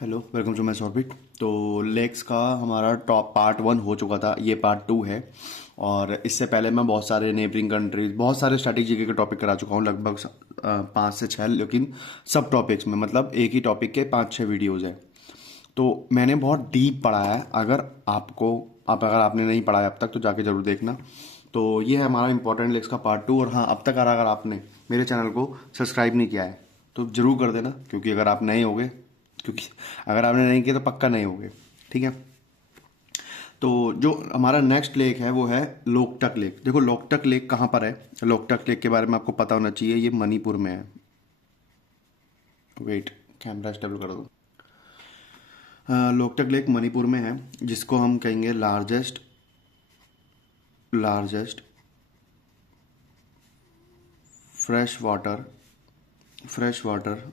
Hello, welcome to my Sorbit. तो lakes का हमारा टॉप पार्ट 1 हो चुका था, ये पार्ट 2 है। और इससे पहले मैं बहुत सारे नेबरिंग कंट्रीज, बहुत सारे स्ट्रैटेजी के टॉपिक करा चुका हूँ, लगभग 5 से 6, लेकिन सब टॉपिक्स में, मतलब एक ही टॉपिक के 5-6 वीडियोज़ हैं। तो मैंने बहुत डीप पढ़ा है। अगर आपने नहीं पढ़ा है अब तक तो जाके ज़रूर देखना। तो ये है हमारा इंपॉर्टेंट लेक्स का पार्ट 2। और हाँ, अब तक अगर आपने मेरे चैनल को सब्सक्राइब नहीं किया है तो ज़रूर कर देना, क्योंकि अगर आपने नहीं किया तो पक्का नहीं होगे। ठीक है। तो जो हमारा नेक्स्ट लेक है वो है लोकटक लेक। देखो लोकटक लेक कहाँ पर है। लोकटक लेक के बारे में आपको पता होना चाहिए, ये मणिपुर में है। वेट, कैमरा स्टेबल कर दो। लोकटक लेक मणिपुर में है, जिसको हम कहेंगे largest largest fresh water fresh water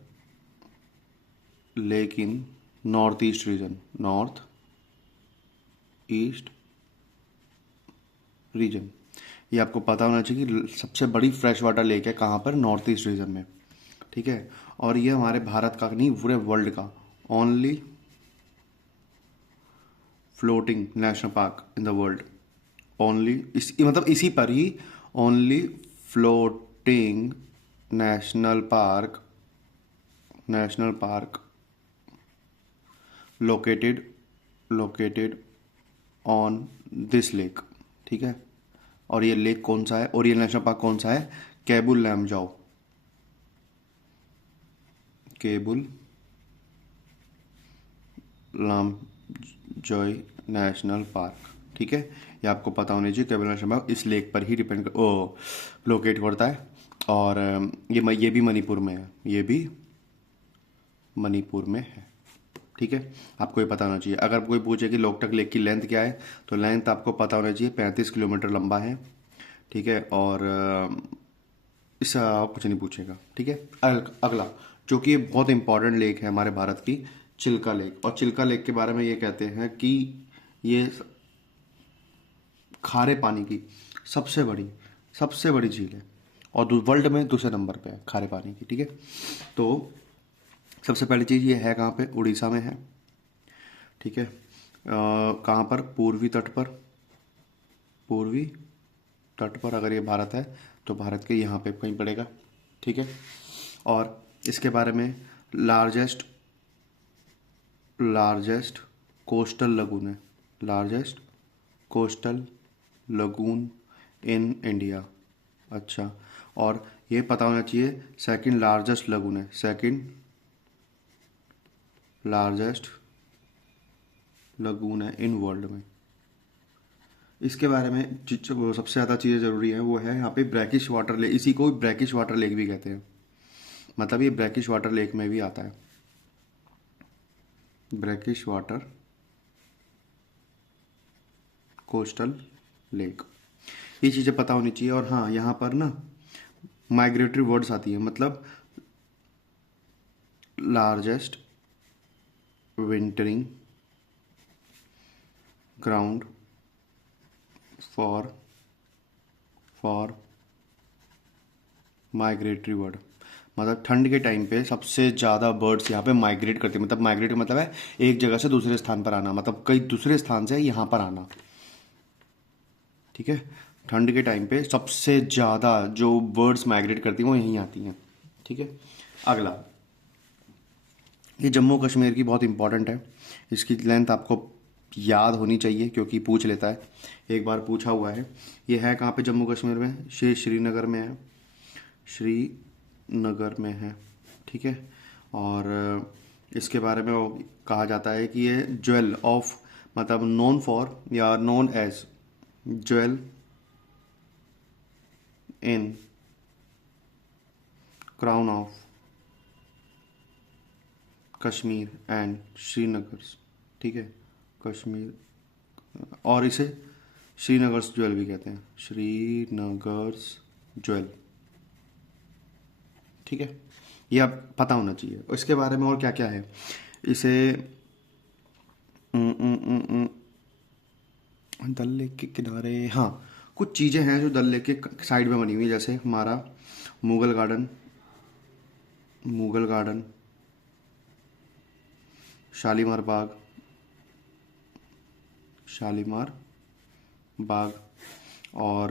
lake in north east region. North east region, ये आपको पता होना चाहिए कि सबसे बड़ी फ्रेश वाटर लेक है कहाँ पर, नॉर्थ ईस्ट रीजन में। ठीक है। और ये हमारे भारत का नहीं, पूरे वर्ल्ड का only floating national park in the world. Only मतलब इसी पर ही only floating national park national park located located on this lake. ठीक है। और ये लेक कौन सा है और ये नेशनल पार्क कौन सा है? केबुल लैमजाओ। Keibul Lamjao national park. ठीक है। ये आपको पता होना चाहिए, केबुल नेशनल पार्क इस लेक पर ही डिपेंड ओ लोकेट करता है। और ये भी मणिपुर में है, ये भी मणिपुर में है। ठीक है। आपको ये पता होना चाहिए। अगर कोई पूछे कि लोकटक लेक की लेंथ क्या है, तो लेंथ आपको पता होना चाहिए 35 किलोमीटर लंबा है। ठीक है। और इससे कुछ नहीं पूछेगा। ठीक है। अगला, जो कि बहुत इंपॉर्टेंट लेक है हमारे भारत की, चिल्का लेक। और चिल्का लेक के बारे में ये कहते हैं कि ये खारे पानी की सबसे बड़ी झील है, और वर्ल्ड में दूसरे नंबर पे है खारे पानी की। ठीक है। तो सबसे पहली चीज़ ये है कहाँ पे, उड़ीसा में है। ठीक है। कहाँ पर? पूर्वी तट पर अगर ये भारत है तो भारत के यहाँ पे कहीं पड़ेगा। ठीक है। और इसके बारे में लार्जेस्ट लार्जेस्ट कोस्टल लगून है, largest coastal lagoon in India. अच्छा। और ये पता होना चाहिए सेकंड लार्जेस्ट लगून है, सेकंड लार्जेस्ट लगून है इन वर्ल्ड में। इसके बारे में वो सबसे ज़्यादा चीज़ें ज़रूरी है, वो है यहाँ पे ब्रैकिश वाटर लेक। इसी को ब्रैकिश वाटर लेक भी कहते हैं, मतलब ये ब्रैकिश वाटर लेक में भी आता है, ब्रैकिश वाटर कोस्टल लेक। ये चीज़ें पता होनी चाहिए। और हाँ, यहाँ पर ना माइग्रेटरी वर्ड्स आती है, मतलब largest wintering ground for for migratory bird, मतलब ठंड के टाइम पे सबसे ज़्यादा बर्ड्स यहाँ पे माइग्रेट करती है। मतलब माइग्रेट मतलब है एक जगह से दूसरे स्थान पर आना, मतलब कई दूसरे स्थान से यहाँ पर आना। ठीक है। ठंड के टाइम पे सबसे ज़्यादा जो बर्ड्स माइग्रेट करती हैं वो यहीं आती हैं। ठीक है। अगला, ये जम्मू कश्मीर की बहुत इंपॉर्टेंट है। इसकी लेंथ आपको याद होनी चाहिए क्योंकि पूछ लेता है, एक बार पूछा हुआ है। ये है कहाँ पे? जम्मू कश्मीर में, श्रीनगर में है, श्रीनगर में है। ठीक है। और इसके बारे में वो कहा जाता है कि ये ज्वेल ऑफ, मतलब नोन फॉर या known as jewel in crown of Kashmir and Srinagar. ठीक है। कश्मीर, और इसे श्रीनगर्स ज्वेल भी कहते हैं, श्रीनगर्स ज्वेल। ठीक है। ये आप पता होना चाहिए। और इसके बारे में और क्या क्या है इसे, डल लेक के किनारे, हाँ कुछ चीज़ें हैं जो डल लेक के साइड में बनी हुई, जैसे हमारा मुगल गार्डन, मुगल गार्डन शालीमार बाग, शालीमार बाग, और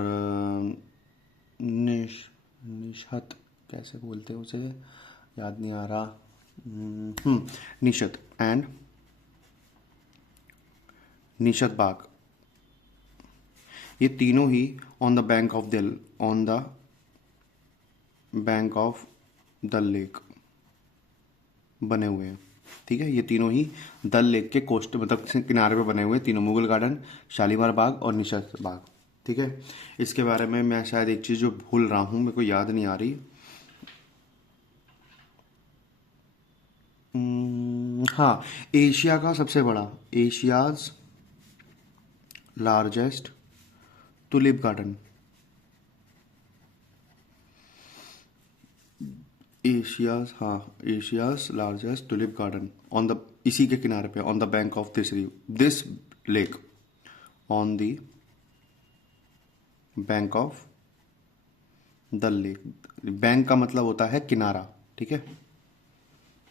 निशत, कैसे बोलते हैं उसे, याद नहीं आ रहा। निशत एंड निशत बाग, ये तीनों ही ऑन द बैंक ऑफ दिल, on the bank of the lake बने हुए हैं। ठीक है, ये तीनों ही दल लेक के कोस्ट मतलब किनारे पे बने हुए हैं तीनों, मुगल गार्डन, शालीमार बाग और निशत बाग। ठीक है, इसके बारे में मैं शायद एक चीज़ जो भूल रहा हूँ, मेरे को याद नहीं आ रही। हाँ, एशिया का सबसे बड़ा, Asia's largest tulip garden, Asia's, हाँ, Asia's largest tulip garden on the, इसी के किनारे पे, on the bank of this lake, on the bank of the lake. Bank का मतलब होता है किनारा। ठीक है,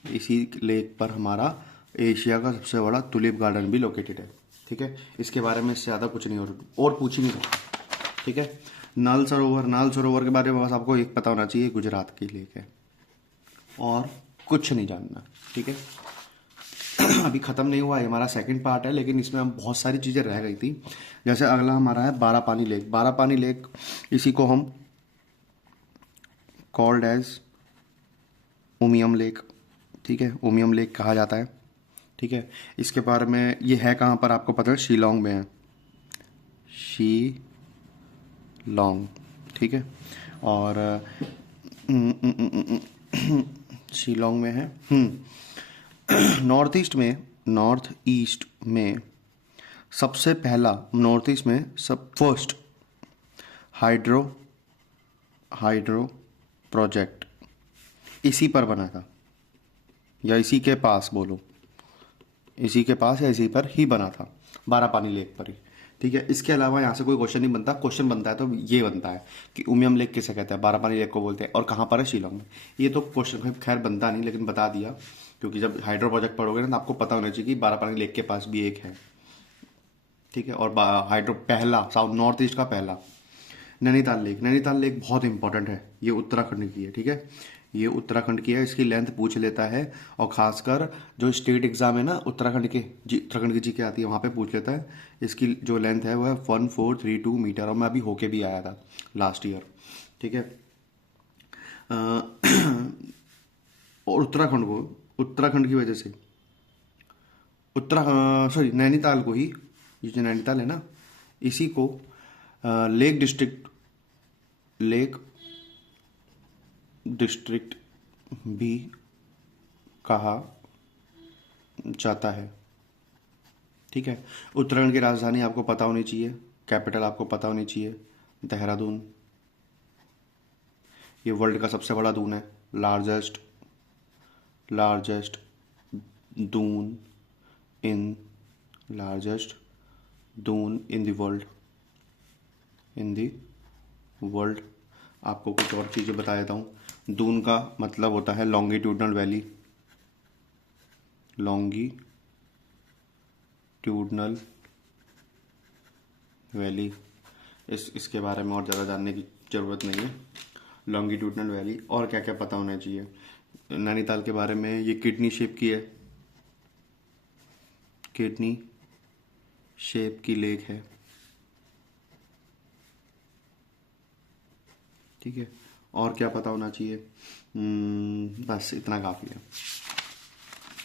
इसी लेक पर हमारा एशिया का सबसे बड़ा टुलिप गार्डन भी लोकेटेड है। ठीक है, इसके बारे में इससे ज़्यादा कुछ नहीं और पूछ ही नहीं सकता। ठीक है, नल सरोवर, नल सरोवर के बारे में बस आपको एक पता होना चाहिए, गुजरात की लेक है, और कुछ नहीं जानना। ठीक है, अभी ख़त्म नहीं हुआ है, हमारा सेकंड पार्ट है, लेकिन इसमें हम बहुत सारी चीज़ें रह गई थी। जैसे अगला हमारा है बारापानी लेक। बारापानी लेक, इसी को हम कॉल्ड एज उमियम लेक, ठीक है, उमियम लेक कहा जाता है। ठीक है, इसके बारे में, ये है कहाँ पर आपको पता है, शिलोंग में है, शिलोंग। ठीक है, और शिलोंग में है। नॉर्थ ईस्ट में सबसे पहला, नॉर्थ ईस्ट में सब फर्स्ट हाइड्रो प्रोजेक्ट इसी पर बना था, या इसी के पास बोलो, इसी के पास या इसी पर ही बना था, बारापानी लेक पर ही। ठीक है, इसके अलावा यहाँ से कोई क्वेश्चन नहीं बनता। क्वेश्चन बनता है तो ये बनता है कि उमियम लेक किसे कहते हैं, बारापानी लेक को बोलते हैं, और कहाँ पर है, शिलोंग में। ये तो क्वेश्चन खैर बनता नहीं, लेकिन बता दिया, क्योंकि जब हाइड्रो प्रोजेक्ट पढ़ोगे ना तो आपको पता होना चाहिए कि बारापानी लेक के पास भी एक है। ठीक है, और हाइड्रो पहला, साउथ नॉर्थ ईस्ट का पहला। नैनीताल लेक, नैनीताल लेक बहुत इंपॉर्टेंट है, ये उत्तराखंड की है। ठीक है, ये उत्तराखंड की है, इसकी लेंथ पूछ लेता है, और खासकर जो स्टेट एग्जाम है ना उत्तराखंड के, जी उत्तराखंड की जी के आती है, वहाँ पे पूछ लेता है। इसकी जो लेंथ है वो है 1432 मीटर, और मैं अभी होके भी आया था लास्ट ईयर। ठीक है, और उत्तराखंड की वजह से, नैनीताल को ही, ये जो नैनीताल है ना, इसी को लेक डिस्ट्रिक्ट भी कहा जाता है। ठीक है, उत्तराखंड की राजधानी आपको पता होनी चाहिए, कैपिटल आपको पता होनी चाहिए, देहरादून। ये वर्ल्ड का सबसे बड़ा दून है, largest Doon in largest Doon in the world. आपको कुछ और चीज़ें बता देता हूँ। दून का मतलब होता है लॉन्गिट्यूडनल वैली। इसके बारे में और ज़्यादा जानने की ज़रूरत नहीं है। लॉन्गिट्यूडनल वैली, और क्या क्या पता होना चाहिए नैनीताल के बारे में, ये किडनी शेप की है, किडनी शेप की लेक है। ठीक है, और क्या पता होना चाहिए, बस इतना काफ़ी है।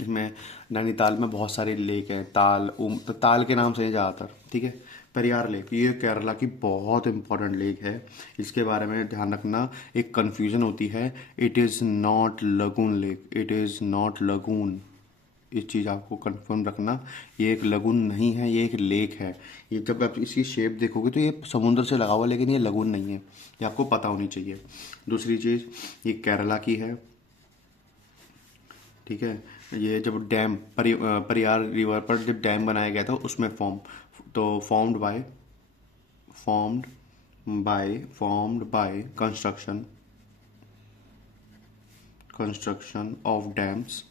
इसमें नैनीताल में बहुत सारे लेक हैं, तो ताल के नाम से है ज़्यादातर। ठीक है, पेरियार लेक, ये केरला की बहुत इंपॉर्टेंट लेक है, इसके बारे में ध्यान रखना। एक कन्फ्यूज़न होती है, it is not lagoon lake, it is not lagoon, इस चीज़ आपको कंफर्म रखना, ये एक लगून नहीं है, ये एक लेक है। ये जब आप इसकी शेप देखोगे तो ये समुद्र से लगा हुआ, लेकिन ये लगून नहीं है, ये आपको पता होनी चाहिए। दूसरी चीज़, ये केरला की है। ठीक है, ये जब डैम परियार रिवर पर जब डैम बनाया गया था उसमें formed by construction of dams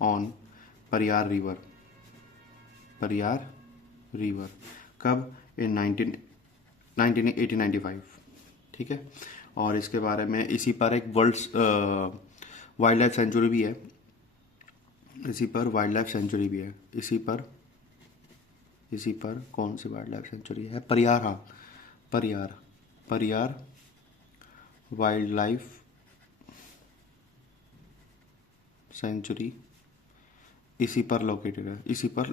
on Pariyar river, Pariyar river कब? इन 1895, ठीक है। और इसके बारे में इसी पर एक वर्ल्ड वाइल्ड लाइफ सेंचुरी भी है, इसी पर वाइल्ड लाइफ सेंचुरी भी है, इसी पर कौन सी वाइल्ड लाइफ सेंचुरी है? परियार, हाँ परियार वाइल्ड लाइफ सेंचुरी इसी पर लोकेटेड है, इसी पर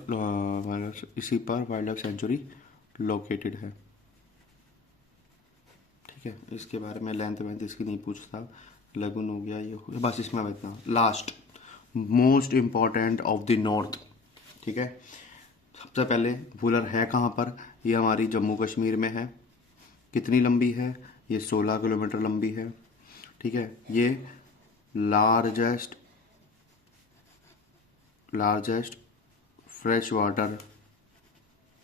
वाइल्ड लाइफ सेंचुरी लोकेटेड है, ठीक है। इसके बारे में लेंथ इसकी नहीं पूछता, लगुन हो गया, ये हो गया, बस इसमें इतना। Last most important of the north, ठीक है। सबसे पहले वूलर है कहाँ पर? ये हमारी जम्मू कश्मीर में है। कितनी लंबी है? ये 16 किलोमीटर लंबी है, ठीक है। ये largest fresh water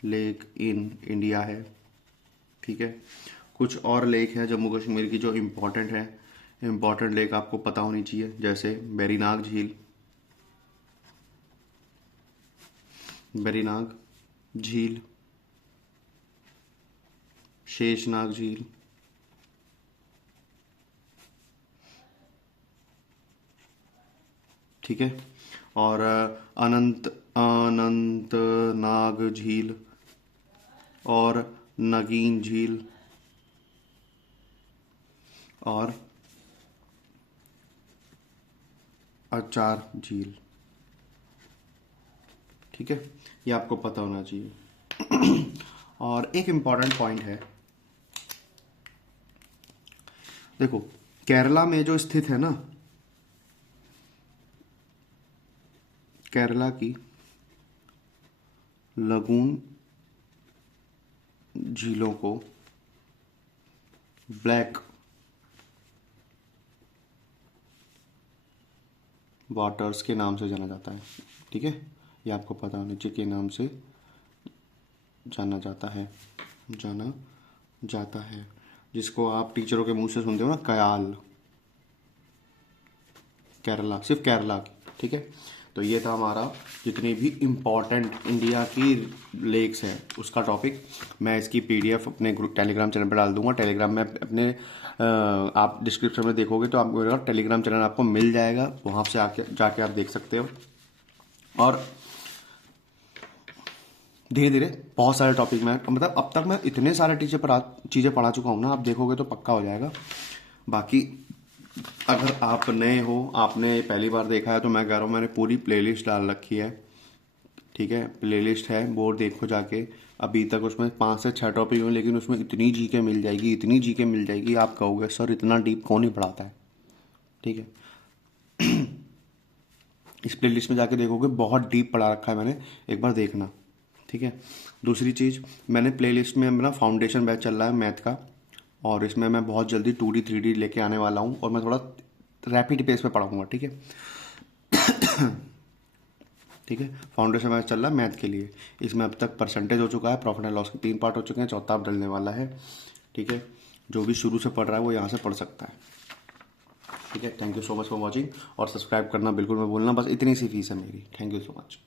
lake in India है, ठीक है। कुछ और लेक हैं जम्मू कश्मीर की जो इम्पोर्टेंट है, इम्पोर्टेंट लेक आपको पता होनी चाहिए, जैसे वेरीनाग झील, शेषनाग झील, ठीक है। और अनंतनाग झील और नगीन झील और अचार झील, ठीक है। ये आपको पता होना चाहिए। और एक इम्पॉर्टेंट पॉइंट है, देखो केरला में जो स्थित है ना, केरला की लगून झीलों को ब्लैक वाटर्स के नाम से जाना जाता है, ठीक है। ये आपको पता होना चाहिए के नाम से जाना जाता है, जिसको आप टीचरों के मुंह से सुनते हो ना, कयाल, केरला, सिर्फ केरला की, ठीक है। तो ये था हमारा जितनी भी इम्पॉर्टेंट इंडिया की लेक्स है उसका टॉपिक। मैं इसकी पीडीएफ अपने ग्रुप टेलीग्राम चैनल पर डाल दूंगा। टेलीग्राम में अपने आप डिस्क्रिप्शन में देखोगे तो आपको टेलीग्राम चैनल आपको मिल जाएगा, वहाँ से जाके आप देख सकते हो। और धीरे धीरे बहुत सारे टॉपिक में, मतलब अब तक मैं इतने सारे चीज़ें पढ़ा चुका हूँ ना, आप देखोगे तो पक्का हो जाएगा। बाकी अगर आप नए हो, आपने पहली बार देखा है, तो मैं कह रहा हूँ मैंने पूरी प्लेलिस्ट डाल रखी है, ठीक है। प्लेलिस्ट है, वो देखो जाके। अभी तक उसमें 5 से 6 टॉपिक हैं, लेकिन उसमें इतनी जीके मिल जाएगी, आप कहोगे सर इतना डीप कौन ही पढ़ाता है, ठीक है। इस प्लेलिस्ट में जाके देखोगे बहुत डीप पढ़ा रखा है मैंने, एक बार देखना, ठीक है। दूसरी चीज़, मैंने प्लेलिस्ट में मेरा फाउंडेशन बैच चल रहा है मैथ का, और इसमें मैं बहुत जल्दी 2D 3D लेके आने वाला हूँ, और मैं थोड़ा रैपिड पेस पे पढ़ाऊँगा, ठीक है। ठीक है, फाउंडेशन बैच चल रहा है मैथ के लिए। इसमें अब तक परसेंटेज हो चुका है, प्रॉफिट एंड लॉस के 3 पार्ट हो चुके हैं, चौथा अब डलने वाला है, ठीक है। जो भी शुरू से पढ़ रहा है वो यहाँ से पढ़ सकता है, ठीक है। Thank you so much for watching, और सब्सक्राइब करना बिल्कुल मत भूलना, बस इतनी सी फीस है मेरी। Thank you so much.